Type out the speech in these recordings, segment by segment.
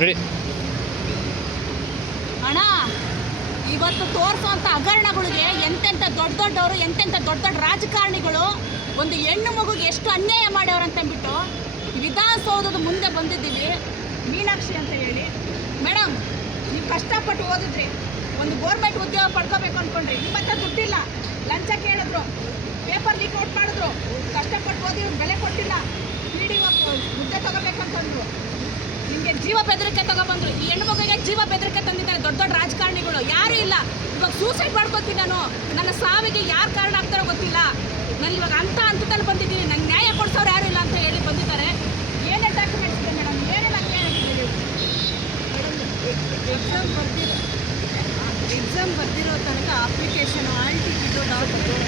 Ready ಅಣ್ಣ, ಇವತ್ತು ತೋರಿಸುವಂಥ ಹಗರಣಗಳಿಗೆ ಎಂತೆಂಥ ದೊಡ್ಡ ದೊಡ್ಡವರು ಎಂತೆಂಥ ದೊಡ್ಡ ದೊಡ್ಡ ರಾಜಕಾರಣಿಗಳು ಒಂದು ಹೆಣ್ಣು ಮಗುಗೆ ಎಷ್ಟು ಅನ್ಯಾಯ ಮಾಡ್ಯವ್ರು ಅಂತಂದ್ಬಿಟ್ಟು ವಿಧಾನಸೌಧದ ಮುಂದೆ ಬಂದಿದ್ದೀವಿ. ಮೀನಾಕ್ಷಿ ಅಂತ ಹೇಳಿ. ಮೇಡಮ್ ನೀವು ಕಷ್ಟಪಟ್ಟು ಓದಿದ್ರಿ. ಒಂದು ಗೋರ್ಮೆಂಟ್ ಉದ್ಯೋಗ ಪಡ್ಕೋಬೇಕು ಅಂದ್ಕೊಂಡ್ರಿ ನಿಮ್ಮ ಹತ್ರ ದುಡ್ಡಿಲ್ಲ. ಲಂಚ ಕೇಳಿದ್ರು. ಪೇಪರ್ ಲೀಕ್ ಔಟ್ ಮಾಡಿದ್ರು. ಕಷ್ಟಪಟ್ಟು ಓದಿ ಬೆಲೆ ಕೊಟ್ಟಿಲ್ಲ. ಪಿ ಡಿ ಹುದ್ದೆ ತಗೋಬೇಕಂತಂದ್ರು. ಜೀವ ಬೆದರಿಕೆ ತಗೊಬಂದ್ರು ಈ ಹೆಣ್ಣು ಮಗುಗೆ ಜೀವ ಬೆದರಿಕೆ ತಂದಿದ್ದಾರೆ. ದೊಡ್ಡ ದೊಡ್ಡ ರಾಜಕಾರಣಿಗಳು. ಯಾರು ಇಲ್ಲ. ಇವಾಗ ಸೂಸೈಡ್ ಮಾಡ್ಕೊತೀನಿ ನಾನು. ನನ್ನ ಸಾವಿಗೆ ಯಾರು ಕಾರಣ ಆಗ್ತಾರೋ ಗೊತ್ತಿಲ್ಲ. ನಾನು ಇವಾಗ ಅಂತ ಹಂತದಲ್ಲಿ ಬಂದಿದ್ದೀನಿ. ನಂಗೆ ನ್ಯಾಯ ಕೊಡ್ಸೋರು ಯಾರು ಇಲ್ಲ ಅಂತ ಹೇಳಿ ಬಂದಿದ್ದಾರೆ. ಏನೇ ಡಾಕ್ಯುಮೆಂಟ್ಸ್ ಇದೆ ಮೇಡಮ್ ಏನೆಲ್ಲ ಎಕ್ಸಾಮ್ ಬರ್ದಿರೋ ಎಕ್ಸಾಮ್ ಬರ್ದಿರೋ ತನಕ application hall ticket doctor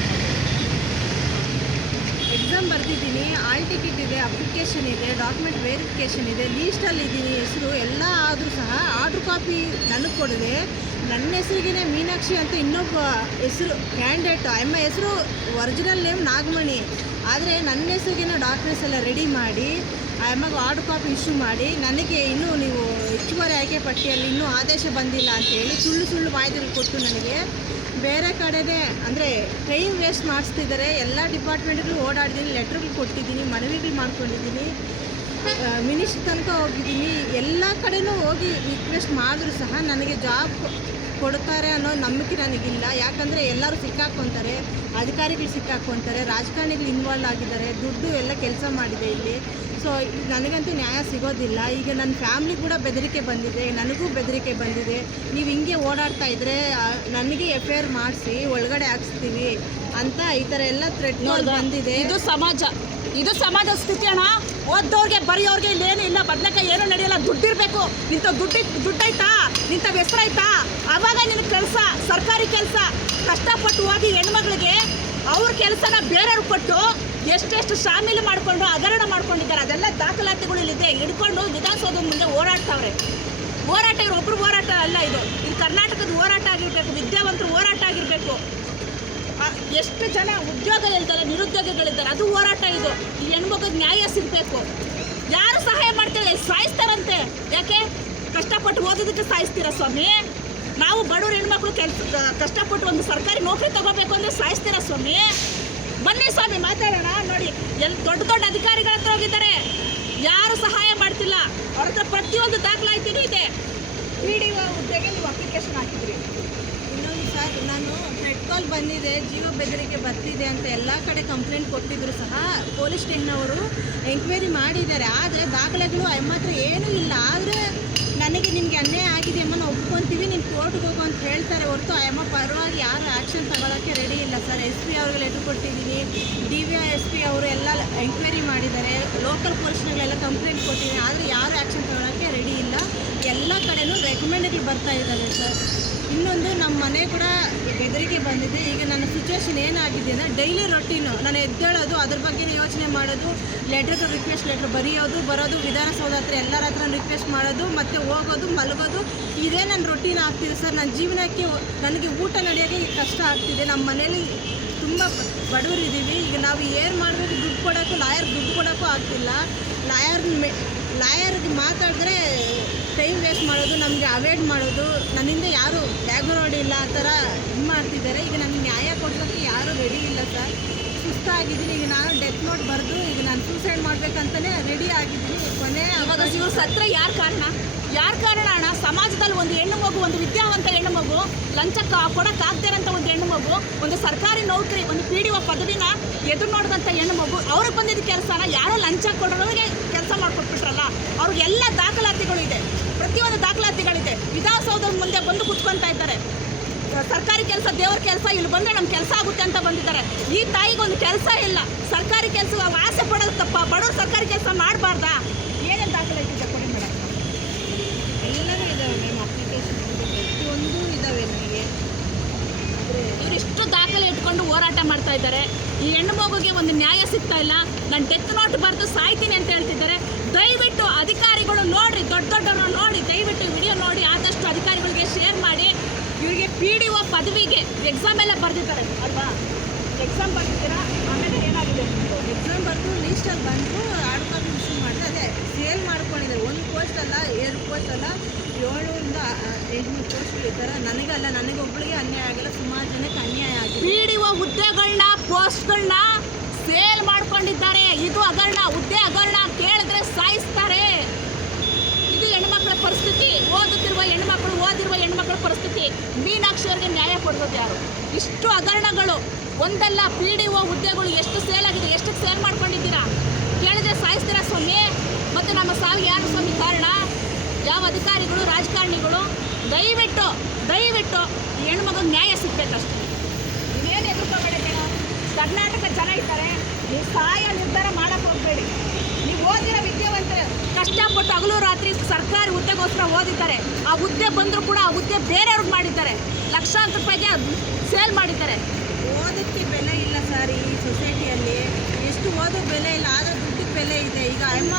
exam ಬರ್ದಿದ್ದೀನಿ. Hall ticket ಇದೆ ಅಪ್ಲಿಕೇಶನ್ ಇದೆ ಡಾಕ್ಯುಮೆಂಟ್ ವೆರಿಫಿಕೇಶನ್ ಇದೆ ಲೀಸ್ಟಲ್ಲಿ ಇದ್ದೀನಿ ಹೆಸರು ಎಲ್ಲ ಆದರೂ ಸಹ ಆರ್ಡ್ರ್ ಕಾಪಿ ನನಗೆ ಕೊಡದೆ ನನ್ನ ಹೆಸರಿಗೇ ಮೀನಾಕ್ಷಿ ಅಂತ ಇನ್ನೊಬ್ಬ ಹೆಸರು ಕ್ಯಾಂಡಿಡೇಟ್ ಎಮ್ಮ ಹೆಸರು ಒರಿಜಿನಲ್ ನೇಮ್ ನಾಗಮಣಿ. ಆದರೆ ನನ್ನ ಹೆಸರಿಗೇನೆ ಡಾಕ್ಯುಮೆಂಟ್ಸ್ ಎಲ್ಲ ರೆಡಿ ಮಾಡಿ, ಆ ಅಮ್ಮಗೆ ಆರ್ಡ್ರ್ ಕಾಪಿ ಇಶ್ಯೂ ಮಾಡಿ, ನನಗೆ ಇನ್ನೂ ನೀವು ಹೆಚ್ಚುವರಿ ಆಯ್ಕೆ ಪಟ್ಟಿಯಲ್ಲಿ ಇನ್ನೂ ಆದೇಶ ಬಂದಿಲ್ಲ ಅಂತೇಳಿ ಸುಳ್ಳು ಸುಳ್ಳು ಮಾಹಿತಿಗಳು ಕೊಟ್ಟು ನನಗೆ. ಬೇರೆ ಕಡೆನೇ ಅಂದರೆ ಟೈಮ್ ವೇಸ್ಟ್ ಮಾಡಿಸ್ತಿದ್ದಾರೆ. ಎಲ್ಲ ಡಿಪಾರ್ಟ್ಮೆಂಟ್ಗಳು ಓಡಾಡಿದ್ದೀನಿ ಲೆಟ್ರ್ಗಳು ಕೊಟ್ಟಿದ್ದೀನಿ, ಮನವಿಗಳು ಮಾಡ್ಕೊಂಡಿದ್ದೀನಿ. ಮಿನಿಸ್ಟ್ರ್ ತನಕ ಹೋಗಿದ್ದೀನಿ. ಎಲ್ಲ ಕಡೆನೂ ಹೋಗಿ ರಿಕ್ವೆಸ್ಟ್ ಮಾಡಿದ್ರು ಸಹ ನನಗೆ ಜಾಬ್ ಕೊಡ್ತಾರೆ ಅನ್ನೋ ನಂಬಿಕೆ ನನಗಿಲ್ಲ. ಯಾಕಂದರೆ ಎಲ್ಲರೂ ಸಿಕ್ಕಾಕ್ಕೊಂತಾರೆ ಅಧಿಕಾರಿಗಳು ಸಿಕ್ಕಾಕ್ಕೊಂತಾರೆ ರಾಜಕಾರಣಿಗಳು ಇನ್ವಾಲ್ವ್ ಆಗಿದ್ದಾರೆ ದುಡ್ಡು ಎಲ್ಲ ಕೆಲಸ ಮಾಡಿದೆ ಇಲ್ಲಿ. ಸೊ ನನಗಂತೂ ನ್ಯಾಯ ಸಿಗೋದಿಲ್ಲ. ಈಗ ನನ್ನ ಫ್ಯಾಮ್ಲಿ ಕೂಡ ಬೆದರಿಕೆ ಬಂದಿದೆ ನನಗೂ ಬೆದರಿಕೆ ಬಂದಿದೆ. ನೀವು ಹಿಂಗೆ ಓಡಾಡ್ತಾ ಇದ್ರೆ ನನಗೆ ಎಫ್ ಐ ಆರ್ ಮಾಡಿಸಿ ಒಳಗಡೆ ಹಾಕ್ಸ್ತೀವಿ ಅಂತ ಈ ಥರ ಎಲ್ಲ ಥ್ರೆಟ್ ಬಂದಿದೆ. ಇದು ಸಮಾಜ ಇದು ಸಮಾಜ ಸ್ಥಿತಿ ಅಣ್ಣ. ಓದ್ದವ್ರಿಗೆ ಬರೆಯೋರಿಗೆ ಇಲ್ಲೇನು ಇಲ್ಲ. ಬದನೆಕಾಯಿ ಏನೂ ನಡೆಯಲ್ಲ. ದುಡ್ಡಿರ್ಬೇಕು. ನಿಂತ ದುಡ್ಡಿ, ದುಡ್ಡಾಯ್ತಾ? ನಿಂತ ಹೆಸರಾಯ್ತಾ ಅವಾಗ ನಿನ್ನ ಕೆಲಸ, ಸರ್ಕಾರಿ ಕೆಲಸ. ಕಷ್ಟಪಟ್ಟು ಹೋಗಿ ಹೆಣ್ಮಕ್ಳಿಗೆ ಅವ್ರ ಕೆಲಸನ ಬೇರೆಯವ್ರು ಕೊಟ್ಟು ಎಷ್ಟೆಷ್ಟು ಶಾಮೀಲು ಮಾಡಿಕೊಂಡು ಹಗರಣ ಮಾಡ್ಕೊಂಡಿದ್ದಾರೆ. ಅದೆಲ್ಲ ದಾಖಲಾತಿಗಳು ಇಲ್ಲಿದೆ. ಹಿಡ್ಕೊಂಡು ವಿಧಾನಸೌಧದ ಮುಂದೆ ಹೋರಾಡ್ತಾವ್ರೆ. ಹೋರಾಟ ಒಬ್ರು ಹೋರಾಟ ಅಲ್ಲ ಇದು. ಇದು ಕರ್ನಾಟಕದ ಹೋರಾಟ ಆಗಿರಬೇಕು, ವಿದ್ಯಾವಂತರು ಹೋರಾಟ ಆಗಿರ್ಬೇಕು. ಎಷ್ಟು ಜನ ಉದ್ಯೋಗ ನಿರುದ್ಯೋಗಿಗಳಿದ್ದಾರೆ, ಅದು ಹೋರಾಟ ಇದು. ಈ ಹೆಣ್ಮಕ್ಳಿಗೆ ನ್ಯಾಯ ಸಿಗಬೇಕು. ಯಾರು ಸಹಾಯ ಮಾಡ್ತಾರೆ ಸಾಯಿಸ್ತಾರಂತೆ. ಯಾಕೆ? ಕಷ್ಟಪಟ್ಟು ಓದೋದಕ್ಕೆ ಸಾಯಿಸ್ತೀರಾ ಸ್ವಾಮಿ? ನಾವು ಬಡವ್ರ ಹೆಣ್ಮಕ್ಳು ಕೆಲಸ ಕಷ್ಟಪಟ್ಟು ಒಂದು ಸರ್ಕಾರಿ ನೌಕರಿ ತಗೋಬೇಕು ಅಂದರೆ ಸಾಯಿಸ್ತೀರಾ ಸ್ವಾಮಿ? ಬನ್ನಿ ಸ್ವಾಮಿ, ಮಾತಾಡೋಣ. ನೋಡಿ ಎಲ್ಲಿ ದೊಡ್ಡ ದೊಡ್ಡ ಅಧಿಕಾರಿಗಳ ಹತ್ರ ಹೋಗಿದ್ದಾರೆ. ಯಾರು ಸಹಾಯ ಮಾಡ್ತಿಲ್ಲ? ಅವ್ರ ಹತ್ರ ಪ್ರತಿಯೊಂದು ದಾಖಲಾಯ್ತೀನಿ ಇದೆ. ಪಿ ಡಿ ಹುದ್ದೆಗೆ ನೀವು ಅಪ್ಲಿಕೇಶನ್ ಹಾಕಿದ್ರಿ. ಇನ್ನೊಂದು ಸರ್ ನಾನು ಕಾಲ್ ಬಂದಿದೆ, ಜೀವ ಬೆದರಿಕೆ ಬರ್ತಿದೆ ಅಂತ ಎಲ್ಲ ಕಡೆ ಕಂಪ್ಲೇಂಟ್ ಕೊಟ್ಟಿದ್ರು ಸಹ ಪೊಲೀಸ್ ಸ್ಟೇಷನವರು ಎಂಕ್ವೈರಿ ಮಾಡಿದ್ದಾರೆ. ಆದರೆ ದಾಖಲೆಗಳು ಮಾತ್ರ ಏನೂ ಇಲ್ಲ. ಆದರೆ ನನಗೆ ನಿಮಗೆ ಅನ್ಯಾಯ ಆಗಿದೆ ಅಮ್ಮ ನಾವು ಒಪ್ಕೊತೀವಿ, ನೀನು ಕೋರ್ಟ್ಗೆ ಹೋಗು ಅಂತ ಹೇಳ್ತಾರೆ ಹೊರತು ಅಮ್ಮ ಪರವಾಗಿ ಯಾರು ಆ್ಯಕ್ಷನ್ ತಗೊಳ್ಳೋಕ್ಕೆ ರೆಡಿ ಇಲ್ಲ ಸರ್. ಎಸ್ ಪಿ ಅವ್ರಿಗೆ ಲೆಟರ್ ಕೊಟ್ಟಿದ್ದೀನಿ, ಡಿ ವಿ ಎಸ್ ಪಿ ಅವರು ಎಲ್ಲ ಎಂಕ್ವೈರಿ ಮಾಡಿದ್ದಾರೆ. ಲೋಕಲ್ ಪೊಲೀಸ್ನಲ್ಲೆಲ್ಲ ಕಂಪ್ಲೇಂಟ್ ಕೊಟ್ಟಿದ್ದೀನಿ ಆದರೆ ಯಾರು ಆ್ಯಕ್ಷನ್ ತಗೊಳ್ಳೋಕ್ಕೆ ರೆಡಿ ಇಲ್ಲ. ಎಲ್ಲ ಕಡೆಯೂ ರೆಕಮೆಂಡೇಟಿವ್ ಬರ್ತಾ ಇದ್ದಾರೆ ಸರ್. ಇನ್ನೊಂದು ನಮ್ಮ ಮನೆ ಕೂಡ ಬೆದರಿಕೆ ಬಂದಿದೆ. ಈಗ ನನ್ನ ಸಿಚುವೇಶನ್ ಏನಾಗಿದೆ ಅಂದರೆ ಡೈಲಿ ರೊಟೀನು ನಾನು ಎದ್ದೇಳೋದು, ಅದ್ರ ಬಗ್ಗೆ ಯೋಚನೆ ಮಾಡೋದು ಲೆಟರ್ ರಿಕ್ವೆಸ್ಟ್ ಲೆಟ್ರ್ ಬರೆಯೋದು, ಬರೋದು ವಿಧಾನಸೌಧ ಹತ್ರ ಎಲ್ಲರ ಹತ್ರ ರಿಕ್ವೆಸ್ಟ್ ಮಾಡೋದು, ಮತ್ತು ಹೋಗೋದು, ಮಲಗೋದು. ಇದೇ ನನ್ನ ರೊಟೀನ್ ಆಗ್ತಿದೆ ಸರ್ ನನ್ನ ಜೀವನಕ್ಕೆ ನನಗೆ ಊಟ ನಡೆಯೋಕ್ಕೆ ಕಷ್ಟ ಆಗ್ತಿದೆ. ನಮ್ಮ ಮನೇಲಿ ತುಂಬ ಬಡವರಿದ್ದೀವಿ. ಈಗ ನಾವು ಏನು ಮಾಡಬೇಕು? ದುಡ್ಡು ಕೊಡೋಕ್ಕೂ ಲಾಯರ್ ದುಡ್ಡು ಕೊಡೋಕ್ಕೂ ಆಗ್ತಿಲ್ಲ. ಲಾಯರ್ ಮೆ ಲಾಯರ್ಗೆ ಮಾತಾಡಿದ್ರೆ ಟೈಮ್ ವೇಸ್ಟ್ ಮಾಡೋದು, ನಮಗೆ ಅವಾಯ್ಡ್ ಮಾಡೋದು, ನನ್ನಿಂದ ಯಾರು ಬ್ಯಾಕ್ಗ್ರೌಂಡ್ ಇಲ್ಲ, ಆ ಥರ ಇದು ಮಾಡ್ತಿದ್ದಾರೆ. ಈಗ ನನಗೆ ನ್ಯಾಯ ಕೊಡೋದಕ್ಕೆ ಯಾರೂ ರೆಡಿ ಇಲ್ಲ ಸರ್. ಸುಸ್ತಾಗಿದ್ದೀನಿ. ಈಗ ನಾನು ಡೆತ್ ನೋಟ್ ಬರೆದು, ಈಗ ನಾನು ಸೂಸೈಡ್ ಮಾಡಬೇಕಂತಲೇ ರೆಡಿ ಆಗಿದ್ದೀನಿ. ಕೊನೆ ಅವಾಗ ಇವ್ರ ಸತ್ರ ಯಾರು ಕಾರಣ? ಯಾರ ಕಾರಣ ಅಣ್ಣ? ಸಮಾಜದಲ್ಲಿ ಒಂದು ಹೆಣ್ಣು ಮಗು, ಒಂದು ವಿದ್ಯಾವಂತ ಹೆಣ್ಣು ಮಗು ಲಂಚ ಕೊಡಕ್ ಇರೋಂಥ ಒಂದು ಹೆಣ್ಣು ಮಗು, ಒಂದು ಸರ್ಕಾರಿ ನೌಕರಿ, ಒಂದು ಪಿ ಡಿ ಒ ಪದವಿನ ಎದುರು ನೋಡಿದಂಥ ಹೆಣ್ಣು ಮಗು, ಅವ್ರಿಗೆ ಬಂದಿದ್ದ ಕೆಲಸನ ಯಾರೋ ಲಂಚ ಕೊಡೋರಿಗೆ ಕೆಲಸ ಮಾಡ್ಕೊಟ್ಬಿಟ್ರಲ್ಲ ಅವ್ರಿಗೆಲ್ಲ ದಾಖಲಾತಿಗಳು ಇದೆ. ಪ್ರತಿಯೊಂದು ದಾಖಲಾತಿಗಳಿದೆ. ವಿಧಾನಸೌಧದ ಮುಂದೆ ಬಂದು ಕುತ್ಕೊಂತಾ ಇದ್ದಾರೆ. ಸರ್ಕಾರಿ ಕೆಲಸ ದೇವ್ರ ಕೆಲಸ ಇಲ್ಲಿ ಬಂದರೆ ನಮ್ಮ ಕೆಲಸ ಆಗುತ್ತೆ ಅಂತ ಬಂದಿದ್ದಾರೆ. ಈ ತಾಯಿಗೆ ಒಂದು ಕೆಲಸ ಇಲ್ಲ. ಸರ್ಕಾರಿ ಕೆಲಸ ಆಸೆ ಪಡೋದು ತಪ್ಪ. ಬಡವ್ರು ಸರ್ಕಾರಿ ಕೆಲಸ ಮಾಡಬಾರ್ದಾ? ಏನೇನು ದಾಖಲೆ ಇದೆ ಕೊಡಿ ಮೇಡಮ್? ಇದಾವೆ ಮ್ಯಾಮ್ ಅಪ್ಲಿಕೇಶನ್ ಪ್ರತಿಯೊಂದು ಇವರಿಷ್ಟು ದಾಖಲೆ ಇಟ್ಕೊಂಡು ಹೋರಾಟ ಮಾಡ್ತಾ ಇದ್ದಾರೆ. ಈ ಹೆಣ್ಣು ಮಗುಗೆ ಒಂದು ನ್ಯಾಯ ಸಿಗ್ತಾ ಇಲ್ಲ. ನಾನು ಡೆತ್ ನೋಟ್ ಬರೆದು ಸಾಯ್ತೀನಿ ಅಂತ ಹೇಳ್ತಿದ್ದಾರೆ ದಯವಿಟ್ಟು ಅಧಿಕಾರಿಗಳು ನೋಡಿ ದೊಡ್ಡ ದೊಡ್ಡವ್ರನ್ನ ನೋಡಿ ದಯವಿಟ್ಟು ವಿಡಿಯೋ ನೋಡಿ ಆದಷ್ಟು ಅಧಿಕಾರಿಗಳಿಗೆ ಶೇರ್ ಮಾಡಿ ಇವರಿಗೆ ಪಿ ಡಿ ಒ ಪದವಿಗೆ ಎಕ್ಸಾಮ್ ಎಲ್ಲ ಬರೆದಿದ್ದಾರೆ ಅಲ್ವಾ? ಎಕ್ಸಾಮ್ ಬರ್ತಿದ್ದೀರಾ ಆಮೇಲೆ ಏನಾಗಿದೆ? ಎಕ್ಸಾಮ್ ಬರೆದು ಲೀಸ್ಟಲ್ಲಿ ಬಂದು ಆಡ್ಕೊಂಡು ಇಶ್ಯೂ ಮಾಡಿದ್ರೆ ಅದೇ ಸೇಲ್ ಮಾಡ್ಕೊಂಡಿದ್ದಾರೆ ಒಂದು ಪೋಸ್ಟ್ ಅಲ್ಲ ಎರಡು ಪೋಸ್ಟ್ ಅಲ್ಲ ಏಳರಿಂದ ಎಂಟುನೂರು ಪೋಸ್ಟ್ ಈ ಥರ ನನಗಲ್ಲ ನನಗೊಬ್ಬಳಿಗೆ ಅನ್ಯಾಯ ಆಗಿಲ್ಲ ಸುಮಾರು ಜನಕ್ಕೆ ಅನ್ಯಾಯ ಆಗಿದೆ. ಪಿ ಡಿ ಒ ಹುದ್ದೆಗಳನ್ನ ಪೋಸ್ಟ್ಗಳನ್ನ ಸೇಲ್ ಮಾಡ್ಕೊಂಡಿದ್ದಾರೆ. ಇದು ಹಗರಣ ಹುದ್ದೆ ಹಗರಣ ಕೇಳಿದ್ರೆ ಸಾಯಿಸ್ತಾರೆ ಇದು ಹೆಣ್ಮಕ್ಳ ಪರಿಸ್ಥಿತಿ ಓದುತ್ತಿರುವ ಹೆಣ್ಮಕ್ಳು ಓದಿರುವ ಹೆಣ್ಮಕ್ಳ ಪರಿಸ್ಥಿತಿ ಮೀನಾಕ್ಷಿ ಅವರಿಗೆ ಕೊಡೋದು ಯಾರು? ಇಷ್ಟು ಹಗರಣಗಳು, ಒಂದಲ್ಲ ಪಿ ಡಿ ಒ ಹುದ್ದೆಗಳು ಎಷ್ಟು ಸೇಲ್ ಆಗಿದೆ ಎಷ್ಟು ಸೇಲ್ ಮಾಡ್ಕೊಂಡಿದ್ದೀರಾ? ಕೇಳಿದ್ರೆ ಸಾಯಿಸ್ತೀರಾ ಸ್ವಾಮಿ? ಮತ್ತು ನಮ್ಮ ಸಾವಿಗೆ ಯಾರು ಸ್ವಾಮಿ ಕಾರಣ? ಯಾವ ಅಧಿಕಾರಿಗಳು, ರಾಜಕಾರಣಿಗಳು? ದಯವಿಟ್ಟು ದಯವಿಟ್ಟು ಈ ಹೆಣ್ಮಗಳಿಗೆ ನ್ಯಾಯ ಸಿಗ್ಬೇಕಷ್ಟು. ಇದೇನು ಎದುರ್ಕೋಬೇಡಿ ಬೇಡ. ಕರ್ನಾಟಕ ಜನ ಇದ್ದಾರೆ. ನೀವು ಸಹಾಯ ನಿರ್ಧಾರ ಮಾಡೋಕ್ಕೆ ಹೋಗಬೇಡಿ. ನೀವು ಓದಿರೋ ವಿದ್ಯಾವಂತರು ರಾತ್ರಿ ಸರ್ಕಾರಿ ಹುದ್ದೆಗೋಸ್ಕರ ಓದಿದ್ದಾರೆ. ಆ ಹುದ್ದೆ ಬಂದರೂ ಕೂಡ ಆ ಹುದ್ದೆ ಬೇರೆಯವ್ರಿಗೆ ಮಾಡಿದ್ದಾರೆ. ಲಕ್ಷಾಂತರ ರೂಪಾಯಿಗೆ ಸೇಲ್ ಮಾಡಿದ್ದಾರೆ. ಓದಕ್ಕೆ ಬೆಲೆ ಇಲ್ಲ ಸರ್ ಈ ಸೊಸೈಟಿಯಲ್ಲಿ. ಎಷ್ಟು ಓದೋದು ಬೆಲೆ ಇಲ್ಲ, ಆದರೆ ದುಡ್ಡಿಗೆ ಬೆಲೆ ಇದೆ. ಈಗ ಅಮ್ಮ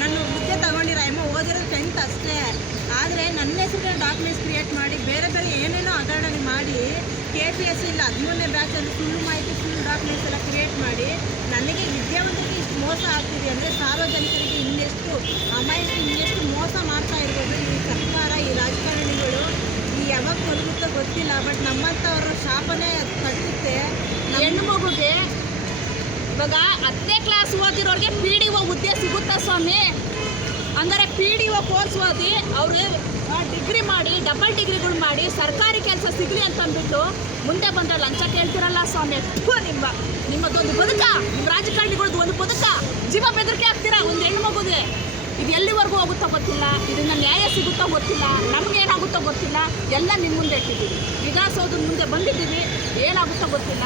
ನಾನು ಹುದ್ದೆ ತಗೊಂಡಿರೋ ಅಮ್ಮ ಓದಿರೋದು ಟೆಂತ್ ಅಷ್ಟೇ. ಆದರೆ ನನ್ನ ಹೆಸರು ಡಾಕ್ಯುಮೆಂಟ್ಸ್ ಕ್ರಿಯೇಟ್ ಮಾಡಿ, ಬೇರೆ ಬೇರೆ ಏನೇನೋ ಹಗರಣೆ ಮಾಡಿ ಕೆ ಪಿ ಎಸ್ ಇಲ್ಲ ಹದಿಮೂರನೇ ಬ್ಯಾಚಲ್ಲಿ ಸುಳ್ಳು ಮಾಹಿತಿ ಸುಳ್ಳು ಡಾಕ್ಯುಮೆಂಟ್ಸ್ ಎಲ್ಲ ಕ್ರಿಯೇಟ್ ಮಾಡಿ, ನನಗೆ ವಿದ್ಯಾವಂತರಿಗೆ ಇಷ್ಟು ಮೋಸ ಆಗ್ತಿದೆ ಅಂದರೆ ಸಾರ್ವಜನಿಕರಿಗೆ ಇನ್ನೆಷ್ಟು ಅಮಾಯಕ ಇನ್ನೆಷ್ಟು ಮೋಸ ಮಾಡ್ತಾ ಇರ್ಬೋದು ಈ ಸರ್ಕಾರ ಈ ರಾಜಕಾರಣಿಗಳು ಈ ಯಾವಾಗ ತೊಲಗುತ್ತೋ ಗೊತ್ತಿಲ್ಲ ಬಟ್ ನಮ್ಮಂಥವ್ರ ಶಾಪನೇ ತಟ್ಟುತ್ತೆ ನಮ್ಮ ಹೆಣ್ಣು ಮಗುಗೆ ಇವಾಗ ಹತ್ತನೇ ಕ್ಲಾಸ್ ಓದಿರೋರಿಗೆ ಪಿ ಡಿ ಒ ಹುದ್ದೆ ಸಿಗುತ್ತಾ ಸ್ವಾಮಿ ಅಂದರೆ ಪಿ ಡಿ ಒ ಕೋರ್ಸ್ ಓದಿ ಅವರು ಡಿಗ್ರಿ ಮಾಡಿ ಡಬಲ್ ಡಿಗ್ರಿಗಳು ಮಾಡಿ, ಸರ್ಕಾರಿ ಕೆಲಸ ಸಿಗಲಿ ಅಂತಂದ್ಬಿಟ್ಟು ಮುಂದೆ ಬಂದ್ರೆ ಲಂಚ ಕೇಳ್ತಿರಲ್ಲ ಸ್ವಾಮಿ ನಿಮ್ಮ, ನಿಮ್ಮದೊಂದು ಬದುಕ, ನಿಮ್ಮ ರಾಜಕಾರಣಿಗಳದ್ದು ಒಂದು ಬದುಕ, ಜೀವ ಬೆದರಿಕೆ ಆಗ್ತೀರಾ ಒಂದು ಹೆಣ್ಣು ಮಗುಗೆ ಇದು ಎಲ್ಲಿವರೆಗೂ ಹೋಗುತ್ತೋ ಗೊತ್ತಿಲ್ಲ, ಇದರಿಂದ ನ್ಯಾಯ ಸಿಗುತ್ತೋ ಗೊತ್ತಿಲ್ಲ, ನಮ್ಗೆ ಏನಾಗುತ್ತೋ ಗೊತ್ತಿಲ್ಲ, ಎಲ್ಲ ನಿಮ್ಮ ಮುಂದೆ ಇಟ್ಟಿದ್ದೀವಿ. ವಿಧಾನಸೌಧದ ಮುಂದೆ ಬಂದಿದ್ದೀವಿ, ಏನಾಗುತ್ತೋ ಗೊತ್ತಿಲ್ಲ.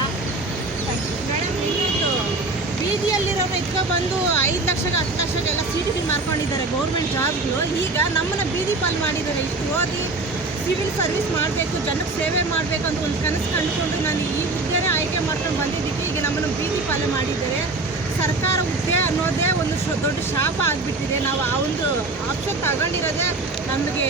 ಬೀದಿಯಲ್ಲಿರೋರು ಇದ್ಕೊ ಬಂದು ಐದು ಲಕ್ಷಕ್ಕೆ ಹತ್ತು ಲಕ್ಷಕ್ಕೆಲ್ಲ ಸಿ ಟಿ ಮಾಡ್ಕೊಂಡಿದ್ದಾರೆ ಗೌರ್ಮೆಂಟ್ ಜಾಬ್ಗಳು ಈಗ ನಮ್ಮನ್ನು ಬೀದಿ ಪಾಲ್ ಮಾಡಿದ್ದಾರೆ. ಇಷ್ಟು ಓದಿ ಸಿವಿಲ್ ಸರ್ವಿಸ್ ಮಾಡಬೇಕು, ಜನಕ್ಕೆ ಸೇವೆ ಮಾಡಬೇಕು ಅಂತ ಒಂದು ಕನಸು ಕಂಡುಕೊಂಡು ನಾನು ಈ ಹುದ್ದೆನೇ ಆಯ್ಕೆ ಮಾಡ್ಕೊಂಡು ಬಂದಿದ್ದಕ್ಕೆ ಈಗ ನಮ್ಮನ್ನು ಬೀದಿ ಪಾಲು ಮಾಡಿದ್ದಾರೆ. ಸರ್ಕಾರ ಹುದ್ದೆ ಅನ್ನೋದೇ ಒಂದು ದೊಡ್ಡ ಶಾಪ ಆಗಿಬಿಟ್ಟಿದೆ. ಆಪ್ಷನ್ ತಗೊಂಡಿರೋದೇ ನಮಗೆ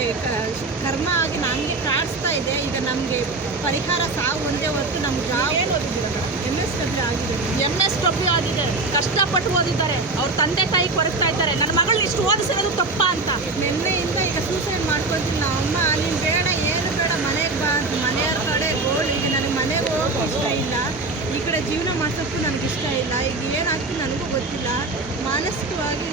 ಕರ್ಮ ಆಗಿ ನಮಗೆ ಕಾಡಿಸ್ತಾ ಇದೆ. ಈಗ ನಮಗೆ ಪರಿಹಾರ ಸಾವು ಒಂದೇ ಹೊತ್ತು ನಮ್ಗೆ ಜಾಬ್ ಏನು ಓದಿದ್ದೀರಲ್ಲ ಎಂ ಎಸ್ ಡಬ್ಲ್ಯೂ ಆಗಿದೆ. ಎಂ ಎಸ್ ಡಬ್ಲ್ಯೂ ಆಗಿದೆ. ಕಷ್ಟಪಟ್ಟು ಓದಿದ್ದಾರೆ. ಅವ್ರ ತಂದೆ ತಾಯಿ ಕೊರಗ್ತಾ ಇದ್ದಾರೆ. ನನ್ನ ಮಗಳು ಇಷ್ಟು ಓದಿಸಿರೋದು ತಪ್ಪ ಅಂತ. ನಿನ್ನೆಯಿಂದ ಈಗ ಸೂಸೈಡ್ ಮಾಡ್ಕೊಳ್ತೀನಿ. ನಾವು ಅಮ್ಮ ನೀನು ಬೇಡ ಏನು ಬೇಡ ಮನೆಗೆ ಬಾ ಅಂತ. ಮನೆಯವ್ರ ಕಡೆ ಗೋಳು ಈಗ ನನಗೆ ಮನೆಗೆ ಹೋಗೋಕೆ ಇಷ್ಟ ಇಲ್ಲ. ಈ ಕಡೆ ಜೀವನ ಮಾಡ್ಸೋಕ್ಕೂ ನನಗೆ ಇಷ್ಟ ಇಲ್ಲ. ಈಗ ಏನಾಗ್ತದೆ ನನಗೂ ಗೊತ್ತಿಲ್ಲ. ಮಾನಸಿಕವಾಗಿ